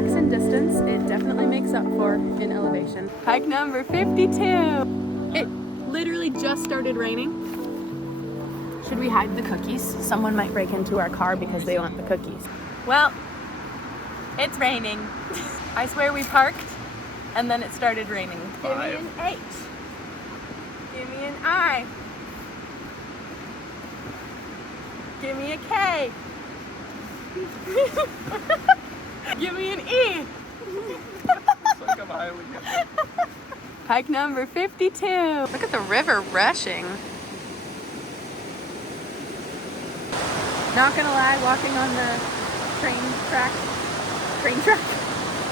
lacks in distance, it definitely makes up for in elevation. Hike number 52. It literally just started raining. Should we hide the cookies? Someone might break into our car because they want the cookies. Well, it's raining. I swear we parked and then it started raining. Give me an H. Give me an I. Give me a K. Give me an E. Hike number 52. Look at the river rushing. Not gonna lie, walking on the train track,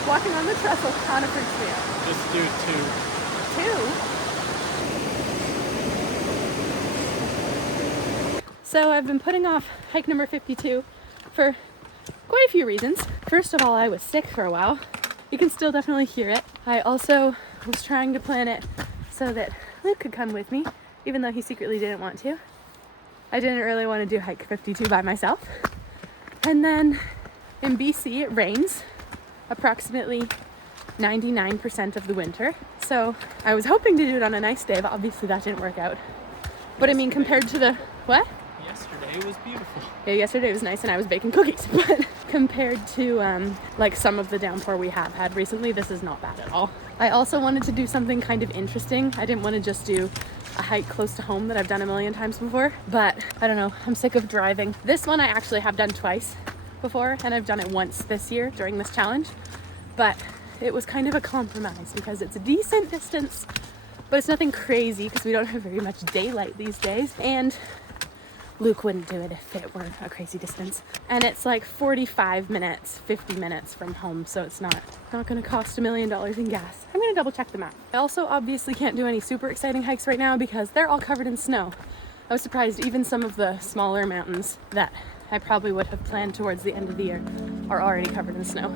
walking on the trestle kind of freaks me out. Just do two. So I've been putting off hike number 52 for quite a few reasons. First of all, I was sick for a while. You can still definitely hear it. I also was trying to plan it so that Luke could come with me, even though he secretly didn't want to. I didn't really want to do hike 52 by myself. And then in BC, it rains approximately 99% of the winter. So I was hoping to do it on a nice day, but obviously that didn't work out. But I mean, compared to the, what? Yesterday was beautiful. Yeah, yesterday was nice and I was baking cookies, but compared to like some of the downpour we have had recently, this is not bad at all. I also wanted to do something kind of interesting. I didn't want to just do a hike close to home that I've done a million times before, but I don't know, I'm sick of driving. This one I actually have done twice before, and I've done it once this year during this challenge, but it was kind of a compromise because it's a decent distance, but it's nothing crazy because we don't have very much daylight these days, and Luke wouldn't do it if it were a crazy distance. And it's like 45 minutes, 50 minutes from home, so it's not gonna cost $1 million in gas. I'm gonna double check the map. I also obviously can't do any super exciting hikes right now because they're all covered in snow. I was surprised even some of the smaller mountains that I probably would have planned towards the end of the year are already covered in snow.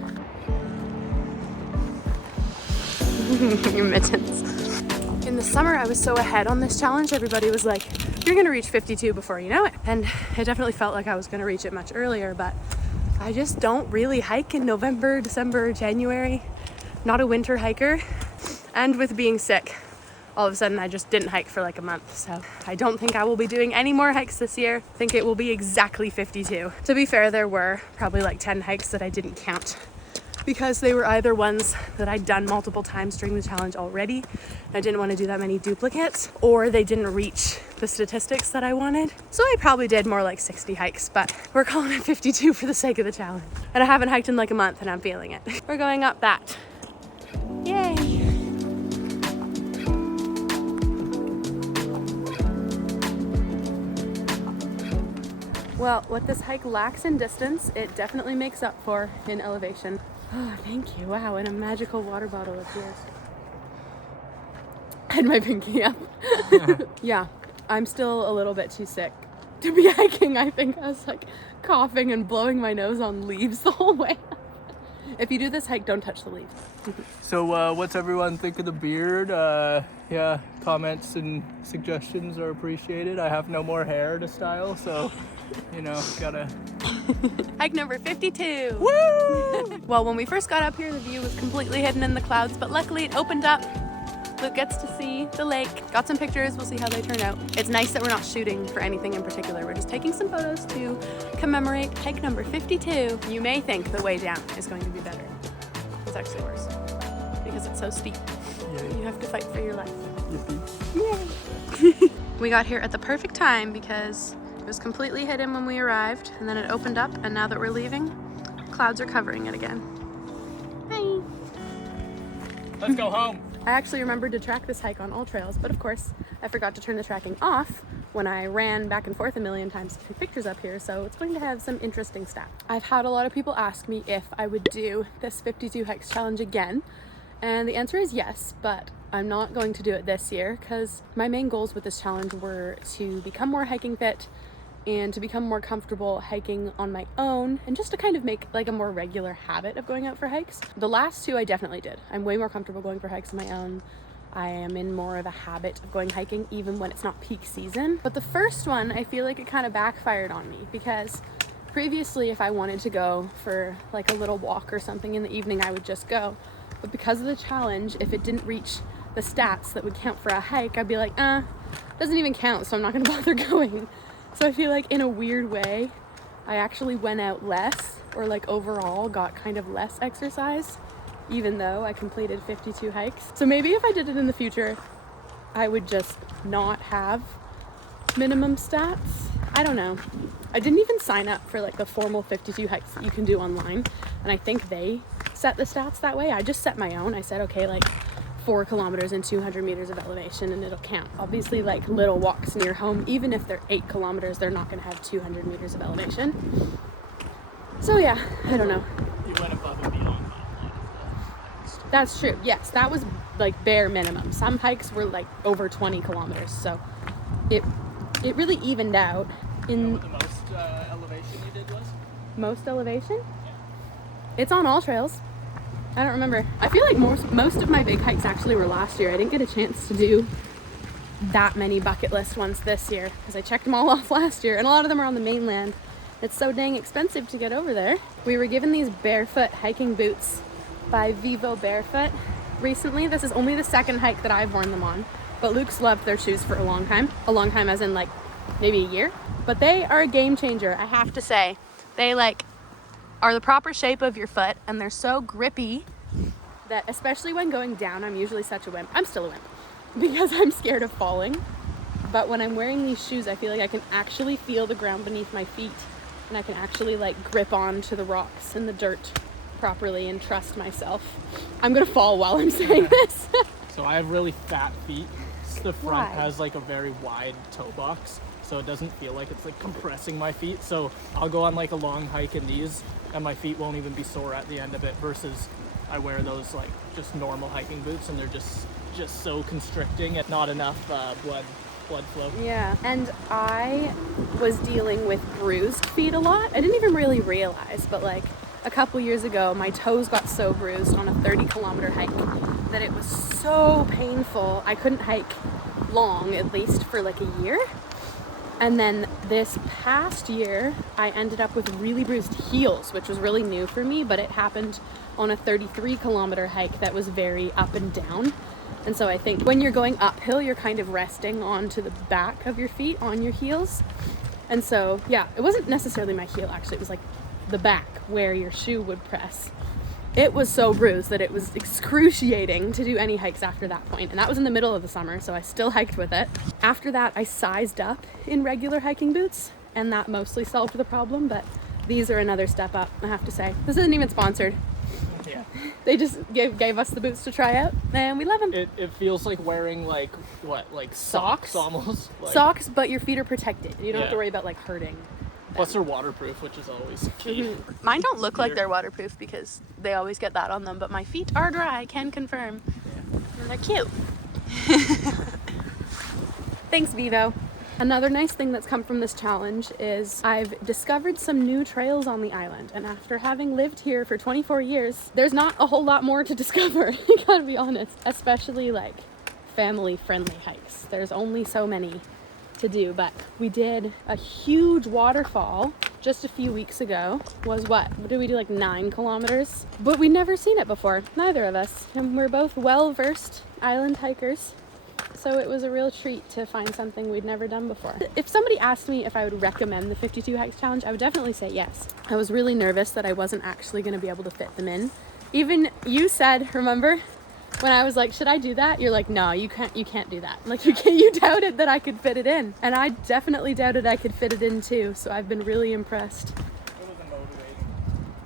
Your mittens. In the summer, I was so ahead on this challenge. Everybody was like, you're gonna reach 52 before you know it. And it definitely felt like I was gonna reach it much earlier, but I just don't really hike in November, December, January. Not a winter hiker. And with being sick, all of a sudden I just didn't hike for like a month. So I don't think I will be doing any more hikes this year. I think it will be exactly 52. To be fair, there were probably like 10 hikes that I didn't count because they were either ones that I'd done multiple times during the challenge already, and I didn't want to do that many duplicates, or they didn't reach the statistics that I wanted. So I probably did more like 60 hikes, but we're calling it 52 for the sake of the challenge. And I haven't hiked in like a month and I'm feeling it. We're going up that. Yay! Well, what this hike lacks in distance, it definitely makes up for in elevation. Oh, thank you. Wow, and a magical water bottle appears. And my pinky up. Yeah, I'm still a little bit too sick to be hiking. I think I was like coughing and blowing my nose on leaves the whole way. If you do this hike, don't touch the leaves. So what's everyone think of the beard? Yeah, comments and suggestions are appreciated. I have no more hair to style, so you know, gotta... Hike number 52. Woo! Well, when we first got up here, the view was completely hidden in the clouds, but luckily it opened up. Luke gets to see the lake. Got some pictures. We'll see how they turn out. It's nice that we're not shooting for anything in particular. We're just taking some photos to commemorate hike number 52. You may think the way down is going to be better. It's actually worse because it's so steep. Yay. You have to fight for your life. Yippee. Yay! We got here at the perfect time because it was completely hidden when we arrived, and then it opened up, and now that we're leaving, clouds are covering it again. Hi! Let's go home. I actually remembered to track this hike on all trails, but of course I forgot to turn the tracking off when I ran back and forth a million times to take pictures up here, so it's going to have some interesting stuff. I've had a lot of people ask me if I would do this 52 hikes challenge again, and the answer is yes, but I'm not going to do it this year because my main goals with this challenge were to become more hiking fit and to become more comfortable hiking on my own, and just to kind of make like a more regular habit of going out for hikes. The last two I definitely did. I'm way more comfortable going for hikes on my own. I am in more of a habit of going hiking even when it's not peak season. But the first one, I feel like it kind of backfired on me because Previously, if I wanted to go for like a little walk or something in the evening, I would just go. But because of the challenge, if it didn't reach the stats that would count for a hike, I'd be like, doesn't even count, so I'm not gonna bother going. So I feel like in a weird way, I actually went out less, or like overall got kind of less exercise, even though I completed 52 hikes. So maybe if I did it in the future, I would just not have minimum stats. I don't know. I didn't even sign up for like the formal 52 hikes that you can do online, and I think they set the stats that way. I just set my own. I said, okay, like 4 kilometers and 200 meters of elevation, and it'll count. Obviously, like little walks near home, even if they're 8 kilometers, they're not going to have 200 meters of elevation. So yeah, I don't know. You went above and beyond. That's true. Yes, that was like bare minimum. Some hikes were like over 20 kilometers, so it really evened out. You know what the most elevation you did was? Most elevation? Yeah. It's on all trails. I don't remember. I feel like most of my big hikes actually were last year. I didn't get a chance to do that many bucket list ones this year because I checked them all off last year, and a lot of them are on the mainland. It's so dang expensive to get over there. We were given these barefoot hiking boots by Vivo Barefoot recently. This is only the second hike that I've worn them on, but Luke's loved their shoes for a long time as in like maybe a year. But they are a game changer, I have to say. They like are the proper shape of your foot, and they're so grippy that especially when going down, I'm usually such a wimp. I'm still a wimp because I'm scared of falling. But when I'm wearing these shoes, I feel like I can actually feel the ground beneath my feet, and I can actually like grip onto the rocks and the dirt properly and trust myself. I'm gonna fall while I'm saying this. So I have really fat feet. The front Why? has like a very wide toe box, so it doesn't feel like it's like compressing my feet. So I'll go on like a long hike in these and my feet won't even be sore at the end of it, versus I wear those like just normal hiking boots and they're just so constricting and not enough blood flow. Yeah, and I was dealing with bruised feet a lot. I didn't even really realize, but like a couple years ago, my toes got so bruised on a 30-kilometer hike that it was so painful. I couldn't hike long, at least for like a year. And then this past year, I ended up with really bruised heels, which was really new for me, but it happened on a 33-kilometer hike that was very up and down. And so I think when you're going uphill, you're kind of resting onto the back of your feet on your heels. And so, yeah, it wasn't necessarily my heel, actually. It was like the back where your shoe would press. It was so bruised that it was excruciating to do any hikes after that point. And that was in the middle of the summer, so I still hiked with it. After that, I sized up in regular hiking boots, and that mostly solved the problem, but these are another step up, I have to say. This isn't even sponsored. Yeah. They just gave us the boots to try out, and we love them. It feels like wearing like socks almost. Like, Socks, but your feet are protected. You don't have to Yeah. worry about like hurting. plus they're waterproof, which is always key. Mine don't look like they're waterproof because they always get that on them, but my feet are dry, I can confirm. Yeah. And they're cute. Thanks, Vivo. Another nice thing that's come from this challenge is I've discovered some new trails on the island, and after having lived here for 24 years, there's not a whole lot more to discover, I gotta be honest, especially like family-friendly hikes. There's only so many to do, but we did a huge waterfall just a few weeks ago. What did we do, like 9 kilometers? But we'd never seen it before, neither of us, and we're both well-versed island hikers. So it was a real treat to find something we'd never done before. If somebody asked me if I would recommend the 52 Hikes Challenge, I would definitely say yes. I was really nervous that I wasn't actually going to be able to fit them in. Even you said, remember, when I was like, should I do that? You're like, no, you can't do that. Like you doubted that I could fit it in. And I definitely doubted I could fit it in too. So I've been really impressed.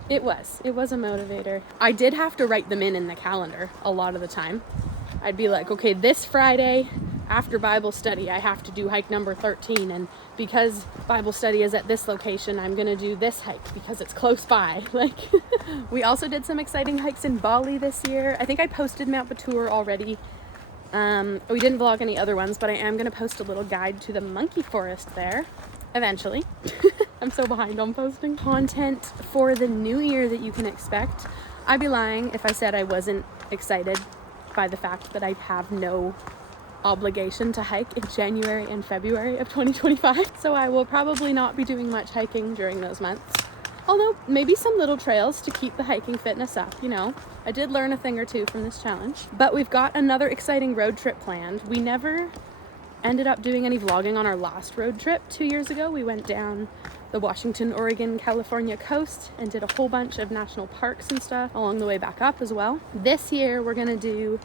It was motivating. It was a motivator. I did have to write them in the calendar a lot of the time. I'd be like, okay, this Friday after Bible study, I have to do hike number 13. And because Bible study is at this location, I'm going to do this hike because it's close by. Like, we also did some exciting hikes in Bali this year. I think I posted Mount Batur already. We didn't vlog any other ones, but I am going to post a little guide to the monkey forest there eventually. I'm so behind on posting content for the new year that you can expect. I'd be lying if I said I wasn't excited by the fact that I have no obligation to hike in January and February of 2025. So I will probably not be doing much hiking during those months. Although maybe some little trails to keep the hiking fitness up, you know. I did learn a thing or two from this challenge. But we've got another exciting road trip planned. We never ended up doing any vlogging on our last road trip 2 years ago. We went down the Washington, Oregon, California coast and did a whole bunch of national parks and stuff along the way back up as well. This year we're gonna do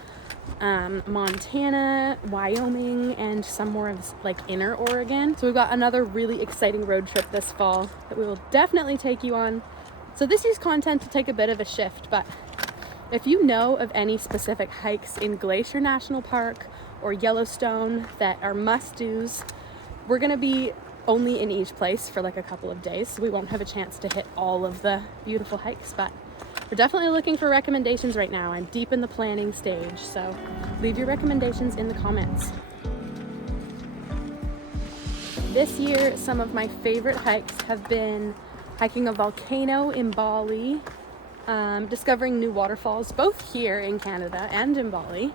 Montana, Wyoming, and some more of like inner Oregon. So we've got another really exciting road trip this fall that we will definitely take you on. So this year's content will take a bit of a shift, but if you know of any specific hikes in Glacier National Park or Yellowstone that are must-dos, we're gonna be only in each place for like a couple of days, so we won't have a chance to hit all of the beautiful hikes, but we're definitely looking for recommendations right now. I'm deep in the planning stage, so leave your recommendations in the comments. This year, some of my favorite hikes have been hiking a volcano in Bali, discovering new waterfalls both here in Canada and in Bali,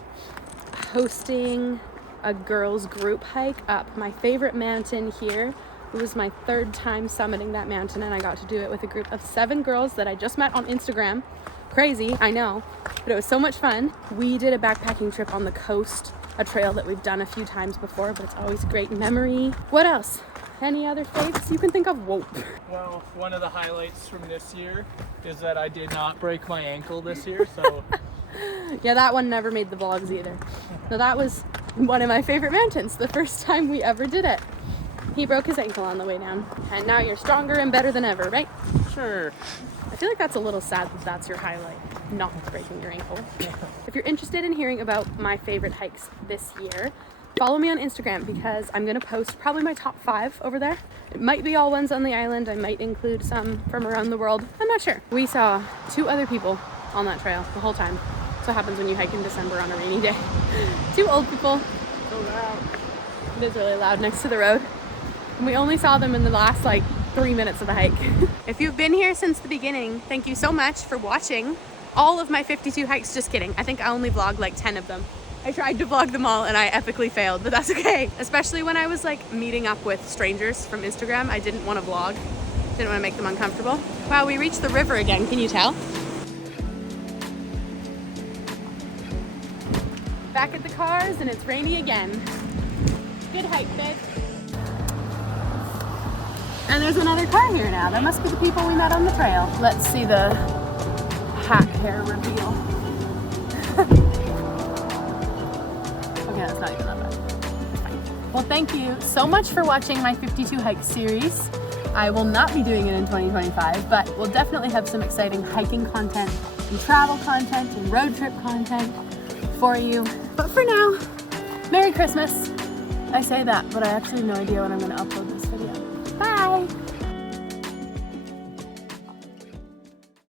hosting a girls group hike up my favorite mountain here. It was my 3rd time summiting that mountain, and I got to do it with a group of 7 girls that I just met on Instagram. Crazy, I know, but it was so much fun. We did a backpacking trip on the coast, a trail that we've done a few times before, but it's always a great memory. What else? Any other faves you can think of? Whoa. Well, one of the highlights from this year is that I did not break my ankle this year, so Yeah, that one never made the vlogs either. So that was one of my favorite mountains, the first time we ever did it. He broke his ankle on the way down, and now you're stronger and better than ever, right? sure. I feel like that's a little sad that that's your highlight, not breaking your ankle. If you're interested in hearing about my favorite hikes this year, follow me on Instagram because I'm gonna post probably my top 5 over there. It might be all ones on the island, I might include some from around the world, I'm not sure. We saw 2 other people on that trail the whole time. That's what happens when you hike in December on a rainy day. 2 old people. So loud. It is really loud next to the road. And we only saw them in the last like 3 minutes of the hike. If you've been here since the beginning, thank you so much for watching all of my 52 hikes. Just kidding. I think I only vlogged like 10 of them. I tried to vlog them all and I epically failed, but that's okay. Especially when I was like meeting up with strangers from Instagram. I didn't want to vlog. Didn't want to make them uncomfortable. Wow, we reached the river again. Can you tell? Back at the cars and it's rainy again. Good hike, babe. And there's another car here now. That must be the people we met on the trail. Let's see the hack hair reveal. Okay, that's not even that bad. It's fine. Well, thank you so much for watching my 52 hike series. I will not be doing it in 2025, but we'll definitely have some exciting hiking content and travel content and road trip content for you. But for now, Merry Christmas. I say that, but I actually have no idea when I'm going to upload this.